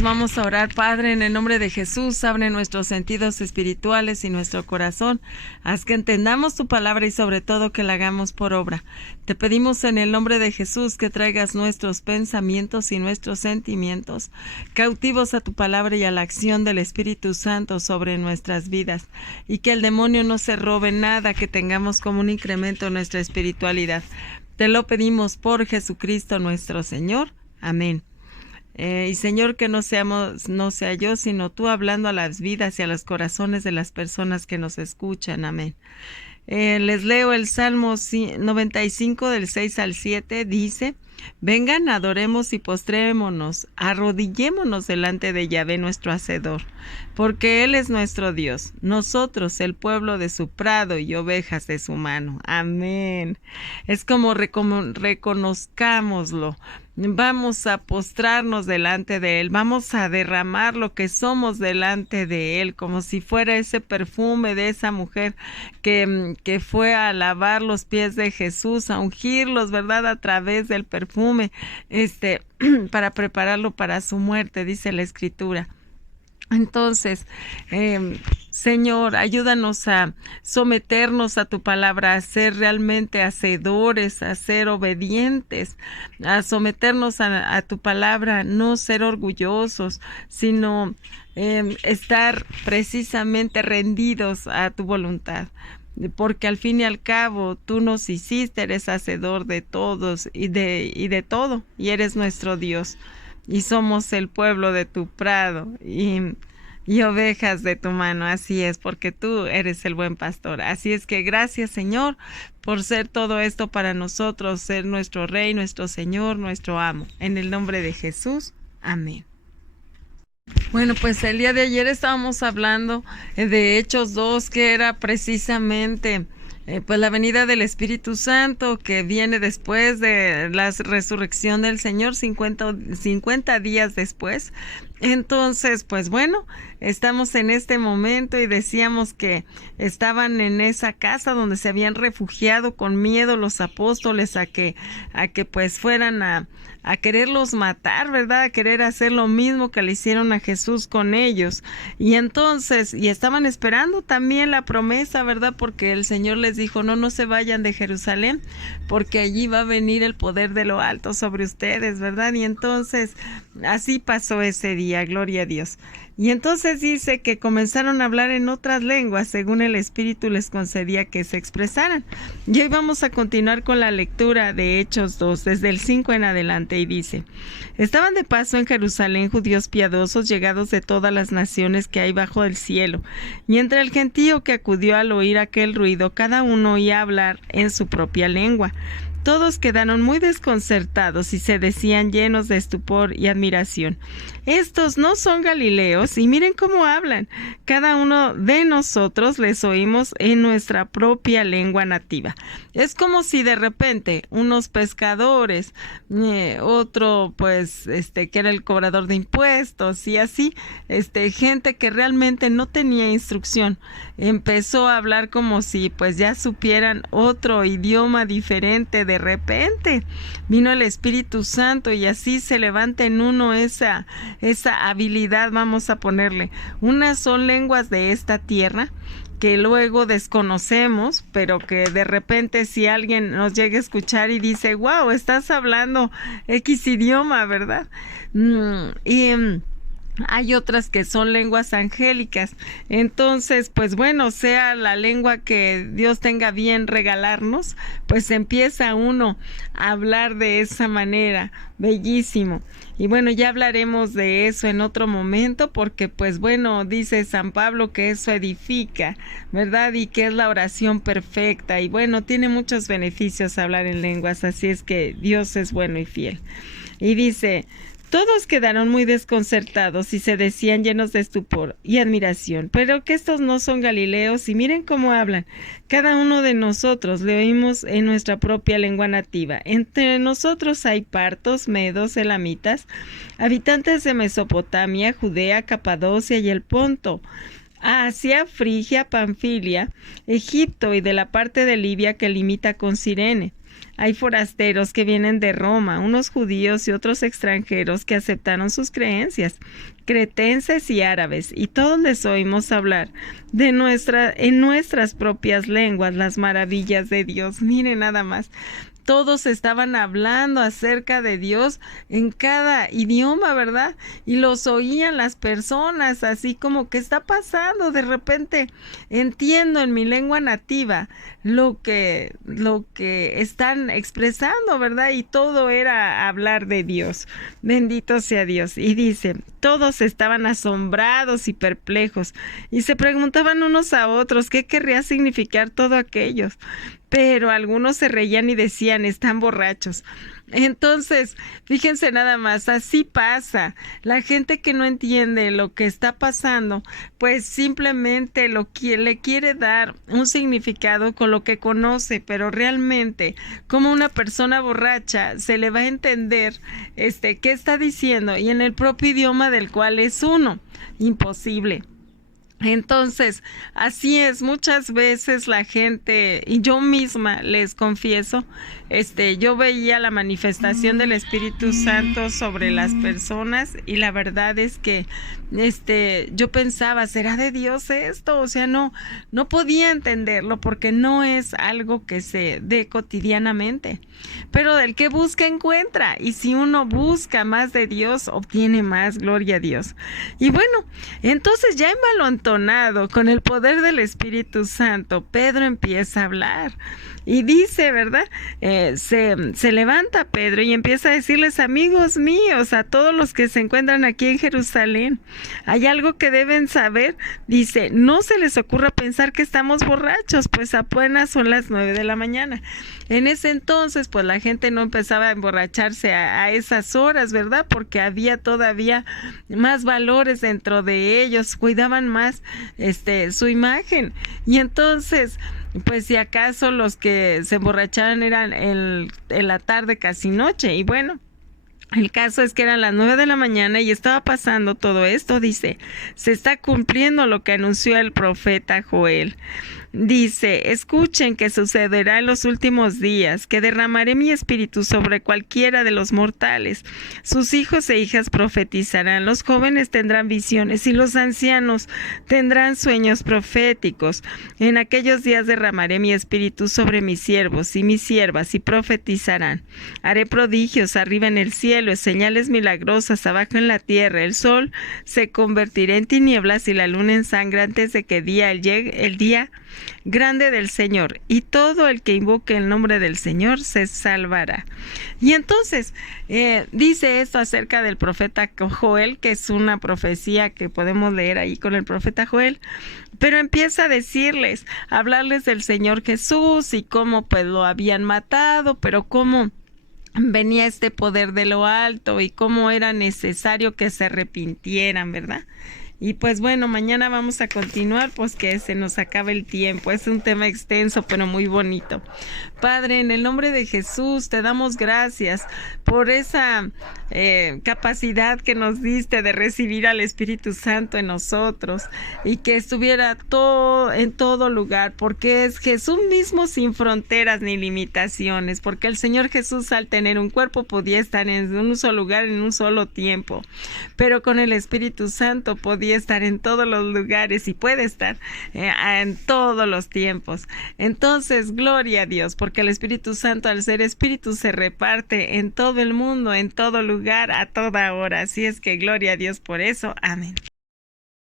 Vamos a orar. Padre, en el nombre de Jesús, abre nuestros sentidos espirituales y nuestro corazón. Haz que entendamos tu palabra y sobre todo que la hagamos por obra. Te pedimos en el nombre de Jesús que traigas nuestros pensamientos y nuestros sentimientos cautivos a tu palabra y a la acción del Espíritu Santo sobre nuestras vidas, y que el demonio no se robe nada que tengamos como un incremento en nuestra espiritualidad. Te lo pedimos por Jesucristo nuestro Señor. Amén. Y Señor, que no sea yo, sino tú hablando a las vidas y a los corazones de las personas que nos escuchan. Amén. Les leo el Salmo 95 del 6 al 7, dice: vengan, adoremos y postrémonos, arrodillémonos delante de Yahvé nuestro Hacedor, porque Él es nuestro Dios, nosotros el pueblo de su prado y ovejas de su mano. Amén. Es como reconozcámoslo. Vamos a postrarnos delante de Él, vamos a derramar lo que somos delante de Él, como si fuera ese perfume de esa mujer que fue a lavar los pies de Jesús, a ungirlos, ¿verdad?, a través del perfume, para prepararlo para su muerte, dice la Escritura. Entonces, Señor, ayúdanos a someternos a tu palabra, a ser realmente hacedores, a ser obedientes, a someternos a tu palabra, no ser orgullosos, sino estar precisamente rendidos a tu voluntad. Porque al fin y al cabo tú nos hiciste, eres hacedor de todos y de todo, y eres nuestro Dios. Y somos el pueblo de tu prado y ovejas de tu mano. Así es, porque tú eres el buen pastor. Así es que gracias, Señor, por ser todo esto para nosotros, ser nuestro Rey, nuestro Señor, nuestro amo. En el nombre de Jesús. Amén. Bueno, pues el día de ayer estábamos hablando de Hechos 2, que era precisamente pues la venida del Espíritu Santo, que viene después de la resurrección del Señor, 50 días después. Entonces, pues bueno, estamos en este momento y decíamos que estaban en esa casa donde se habían refugiado con miedo los apóstoles a que pues fueran a quererlos matar, ¿verdad? A querer hacer lo mismo que le hicieron a Jesús con ellos. Y entonces, y estaban esperando también la promesa, ¿verdad? Porque el Señor les dijo: no se vayan de Jerusalén, porque allí va a venir el poder de lo alto sobre ustedes, ¿verdad? Y entonces, así pasó ese día, gloria a Dios. Y entonces dice que comenzaron a hablar en otras lenguas según el Espíritu les concedía que se expresaran. Y hoy vamos a continuar con la lectura de Hechos 2, desde el 5 en adelante, y dice: estaban de paso en Jerusalén judíos piadosos llegados de todas las naciones que hay bajo el cielo, y entre el gentío que acudió al oír aquel ruido, cada uno oía hablar en su propia lengua. Todos quedaron muy desconcertados y se decían llenos de estupor y admiración: estos no son galileos, y miren cómo hablan. Cada uno de nosotros les oímos en nuestra propia lengua nativa. Es como si de repente unos pescadores, otro pues que era el cobrador de impuestos y así, gente que realmente no tenía instrucción, empezó a hablar como si pues ya supieran otro idioma diferente. De repente vino el Espíritu Santo y así se levanta en uno esa habilidad, vamos a ponerle. Unas son lenguas de esta tierra que luego desconocemos, pero que de repente si alguien nos llega a escuchar y dice: wow, estás hablando X idioma, ¿verdad? Hay otras que son lenguas angélicas. Entonces, pues bueno, sea la lengua que Dios tenga bien regalarnos, pues empieza uno a hablar de esa manera, bellísimo. Y bueno, ya hablaremos de eso en otro momento, porque pues bueno, dice San Pablo que eso edifica, ¿verdad? Y que es la oración perfecta. Y bueno, tiene muchos beneficios hablar en lenguas, así es que Dios es bueno y fiel. Y dice: todos quedaron muy desconcertados y se decían llenos de estupor y admiración: pero que estos no son galileos, y miren cómo hablan. Cada uno de nosotros le oímos en nuestra propia lengua nativa. Entre nosotros hay partos, medos, elamitas, habitantes de Mesopotamia, Judea, Capadocia y el Ponto, Asia, Frigia, Panfilia, Egipto y de la parte de Libia que limita con Cirene, Hay forasteros que vienen de Roma, unos judíos y otros extranjeros que aceptaron sus creencias, cretenses y árabes, y todos les oímos hablar en nuestras propias lenguas las maravillas de Dios. Miren nada más. Todos estaban hablando acerca de Dios en cada idioma, ¿verdad? Y los oían las personas, así como, ¿qué está pasando? De repente entiendo en mi lengua nativa lo que están expresando, ¿verdad? Y todo era hablar de Dios. Bendito sea Dios. Y dice, todos estaban asombrados y perplejos y se preguntaban unos a otros qué querría significar todo aquello. Pero algunos se reían y decían, están borrachos. Entonces, fíjense nada más, así pasa. La gente que no entiende lo que está pasando, pues simplemente le quiere dar un significado con lo que conoce, pero realmente, como una persona borracha, se le va a entender qué está diciendo y en el propio idioma del cual es uno. Imposible. Entonces, así es, muchas veces la gente, y yo misma les confieso, yo veía la manifestación del Espíritu Santo sobre las personas y la verdad es que yo pensaba, ¿será de Dios esto? O sea, no podía entenderlo porque no es algo que se dé cotidianamente. Pero el que busca encuentra, y si uno busca más de Dios, obtiene más, gloria a Dios. Y bueno, entonces ya envalentonado con el poder del Espíritu Santo, Pedro empieza a hablar. Y dice, ¿verdad? Se levanta Pedro y empieza a decirles, amigos míos, a todos los que se encuentran aquí en Jerusalén, hay algo que deben saber. Dice, no se les ocurra pensar que estamos borrachos, pues apenas son las 9 de la mañana. En ese entonces, pues la gente no empezaba a emborracharse a esas horas, ¿verdad? Porque había todavía más valores dentro de ellos, cuidaban más su imagen. Y entonces, pues si acaso los que se emborrachaban eran en la tarde, casi noche. Y bueno, el caso es que eran las 9 de la mañana y estaba pasando todo esto. Dice, se está cumpliendo lo que anunció el profeta Joel. Dice, escuchen que sucederá en los últimos días, que derramaré mi espíritu sobre cualquiera de los mortales. Sus hijos e hijas profetizarán, los jóvenes tendrán visiones y los ancianos tendrán sueños proféticos. En aquellos días derramaré mi espíritu sobre mis siervos y mis siervas y profetizarán. Haré prodigios arriba en el cielo, señales milagrosas abajo en la tierra. El sol se convertirá en tinieblas y la luna en sangre antes de que llegue el día grande del Señor, y todo el que invoque el nombre del Señor se salvará. Y entonces dice esto acerca del profeta Joel, que es una profecía que podemos leer ahí con el profeta Joel, pero empieza a decirles, a hablarles del Señor Jesús y cómo pues lo habían matado, pero cómo venía este poder de lo alto y cómo era necesario que se arrepintieran, ¿verdad? Y pues bueno, mañana vamos a continuar, pues que se nos acaba el tiempo. Es un tema extenso, pero muy bonito. Padre, en el nombre de Jesús, te damos gracias por esa capacidad que nos diste de recibir al Espíritu Santo en nosotros y que estuviera en todo lugar, porque es Jesús mismo sin fronteras ni limitaciones, porque el Señor Jesús al tener un cuerpo podía estar en un solo lugar en un solo tiempo, pero con el Espíritu Santo podía estar en todos los lugares y puede estar en todos los tiempos. Entonces, gloria a Dios, porque el Espíritu Santo, al ser Espíritu, se reparte en todo el mundo, en todo lugar, a toda hora. Así es que gloria a Dios por eso. Amén.